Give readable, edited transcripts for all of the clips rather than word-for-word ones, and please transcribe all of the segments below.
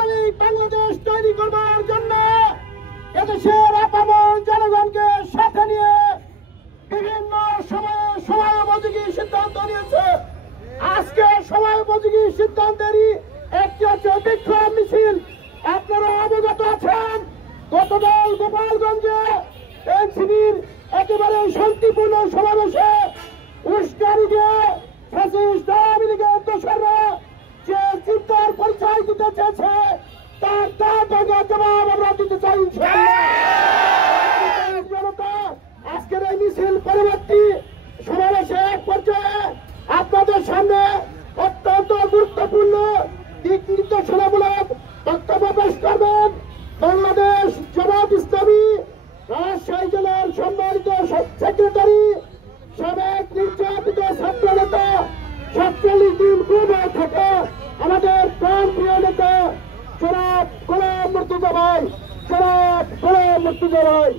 সার্বিক বাংলাদেশ তৈরি করবার জন্য এদেশের আপামর জনগণকে সাথে নিয়ে বিভিন্ন সময়োপযোগী সিদ্ধান্ত নিয়েছে। আজকে সময়োপযোগী সিদ্ধান্তেরই একটি হচ্ছে বিক্ষোভ মিছিল। আপনারা অবগত আছেন, গতকাল গোপালগঞ্জে এনসিপির একেবারে শান্তিপূর্ণ সমাবেশে উস্কানি দিয়ে ফ্যাসিস্ট আওয়ামী লীগের দোসররা যে চিন্তার পরিচয় দিতে চেয়েছে তার জবাব আমরা দিতে চাই। জনতা আজকের এই মিছিল পরবর্তী সমাবেশে এক পর্যায়ে আপনাদের সামনে অত্যন্ত গুরুত্বপূর্ণ দিক নির্দেশনামূলক বক্তব্য পেশ করবেন বাংলাদেশ জামাত ইসলামী রাজশাহী জেলার সম্মানিত সেক্রেটারি, সাবেক নির্যাতিত ছাত্র নেতা, ছাত্রলীগ পূর্বে থেকে আমাদের প্রাণ প্রিয় নেতা জনাব গোলাম মুর্তজা ভাই, জনাব গোলাম মুর্তজা ভাই।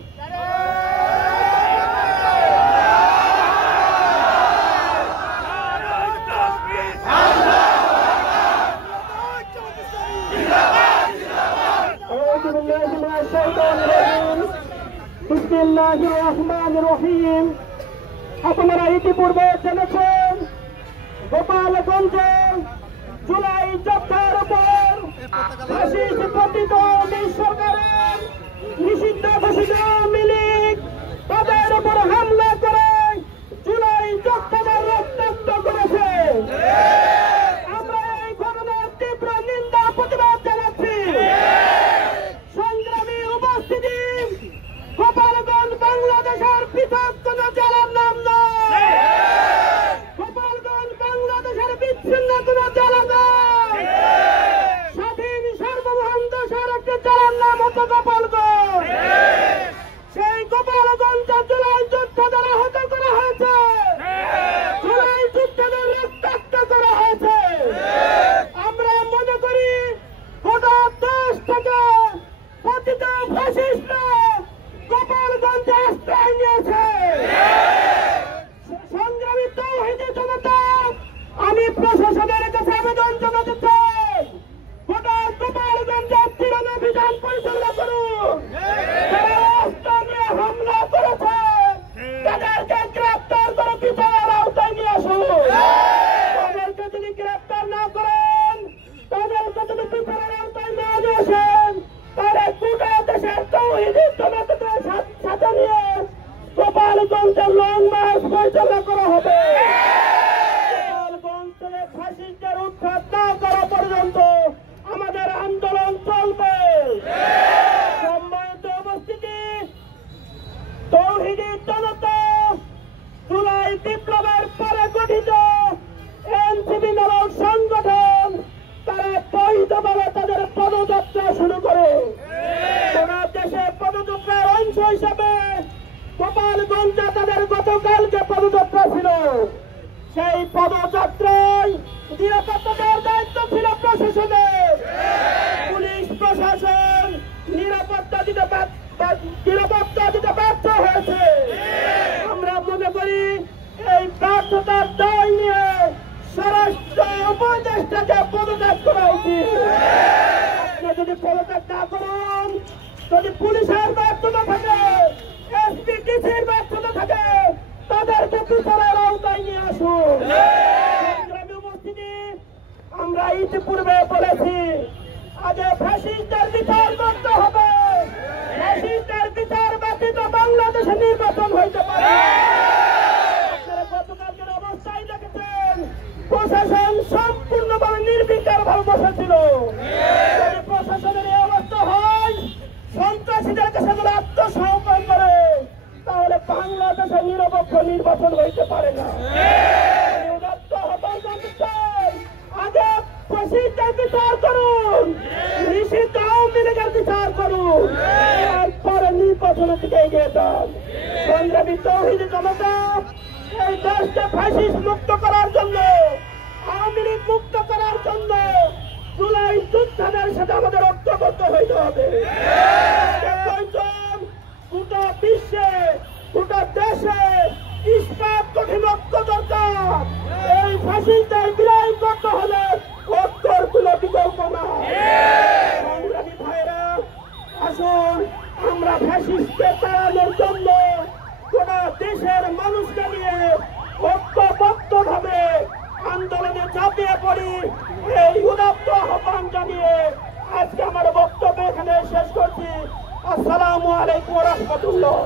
বিসমিল্লাহির রহমানির রহিম। আপনারা ইতিপূর্বে জেনেছেন গোপালগঞ্জে জুলাই যোদ্ধার উপর ফ্যাসিস্ট পতিত সরকারের নিষিদ্ধ ঘোষিত আওয়ামী লীগ তাদের উপর হামলা করে জুলাই যোদ্ধাদের রক্তাক্ত করেছে। আমরা এই ঘটনার তীব্র নিন্দা প্রতিবাদ জানাচ্ছি। সংগ্রামী উপস্থিতি, গোপালগঞ্জ বাংলাদেশের পৃথক কোন জেলার নাম নয়। গোপালগঞ্জ বাংলাদেশের বিচ্ছিন্ন কোন জেলা নয়। স্বাধীন সার্বভৌম দেশের একটি জেলার নাম হচ্ছে গোপালগঞ্জ। সেই গোপালগঞ্জে জুলাই যোদ্ধাদের আহত করা হয়েছে, জুলাই যোদ্ধাদের রক্তাক্ত করা হয়েছে। আমরা মনে করি গোটা দেশ থেকে পতিত ফ্যাসিস্টরা গোপালগঞ্জে আশ্রয় নিয়েছে। সংগ্রামী তৌহিদি জনতা, আমি প্রশাসনের কাছে আবেদন জানাতে চাই, গোটা গোপালগঞ্জে তীরণ অভিযান পরিচালনা করুন। যারা রাস্তা নিয়ে হামলা করেছে তাদেরকে গ্রেপ্তার করে বিচারের আওতায় নিয়ে আসুন। তাদেরকে যদি গ্রেপ্তার না করেন, তাদেরকে যদি বিচারের আওতায় না নিয়ে আসেন, তাহলে গোটা দেশের তৌহিদি জনতাকে সাথে নিয়ে গোপালগঞ্জে লং মার্চ পরিচালনা করা হবে। গোপালগঞ্জ থেকে ফ্যাসিস্টদের উৎখাত না করা পর্যন্ত আমাদের আন্দোলন চলবে। সম্মানিত উপস্থিতি, তৌহিদি জনতা জুলাই বিপ্লবের পরে গঠিত এনসিপি নামক সংগঠন তারা বৈধভাবে তাদের পদযাত্রা শুরু করে। সারা দেশে পদযাত্রার অংশ হিসাবে গোপালগঞ্জে তাদের গতকালকে পদযাত্রা ছিল। সেই পদযাত্রায় নিরাপত্তা দেওয়ার দায়িত্ব ছিল প্রশাসনের। পুলিশ প্রশাসন নিরাপত্তা দিতে ব্যর্থ হয়েছে। আমরা মনে করি এই ব্যর্থতার দায় নিয়ে স্বরাষ্ট্র উপদেষ্টাকে পদত্যাগ করা উচিত। আপনি যদি পদত্যাগ না করুন, যদি পুলিশের ব্যর্থতা থাকে, এসপিডিসির ব্যর্থতা থাকে, তাদেরকে বিচারের আওতায় নিয়ে আসুন। সংগ্রামী উপস্থিতি, আমরা ইতিপূর্বে বলেছি আগে ফ্যাসিস্টদের বিচার করতে হবে। ফ্যাসিস্টদের বিচার ব্যতীত বাংলাদেশে নির্বাচন হইতে পারে। আপনারা গতকালকের অবস্থায় দেখেছেন প্রশাসন সম্পূর্ণভাবে নির্বিকার ভাবে বসেছিল। যদি প্রশাসনের এই অবস্থা হয়, সন্ত্রাসীদের কাছে যদি আত্মসমর্পণ করে, তাহলে বাংলাদেশে নিরপেক্ষ নির্বাচন হইতে পারে না। আগে ফ্যাসিস্টদের বিচার করুন, নিষিদ্ধ আওয়ামী লীগের বিচার করুন, এরপরে নির্বাচনের দিকে এগিয়ে যান। সংগ্রামী তৌহিদি জনতা, এই দেশকে ফ্যাসিস্ট মুক্ত করার জন্য, আওয়ামী লীগ মুক্ত করার জন্য জুলাই যোদ্ধাদের সাথে আমাদের ঐক্যবদ্ধ হইতে হবে। গোটা বিশ্বে, গোটা দেশে ইস্পাত কঠিন ঐক্য দরকার। এই ফ্যাসিস্টদের বিদায় করতে হলে ঐক্যের কোনো বিকল্প না। আমরা ফ্যাসিস্টকে তাড়ানোর জন্য গোটা দেশের মানুষকে নিয়ে ঐক্যবদ্ধভাবে আন্দোলনে ঝাঁপিয়ে পড়ি। এই উদাত্ত আহ্বান জানিয়ে আজকে আমার বক্তব্য এখানে শেষ করছি। আসসালামু আলাইকুম ওয়া রাহমাতুল্লাহ।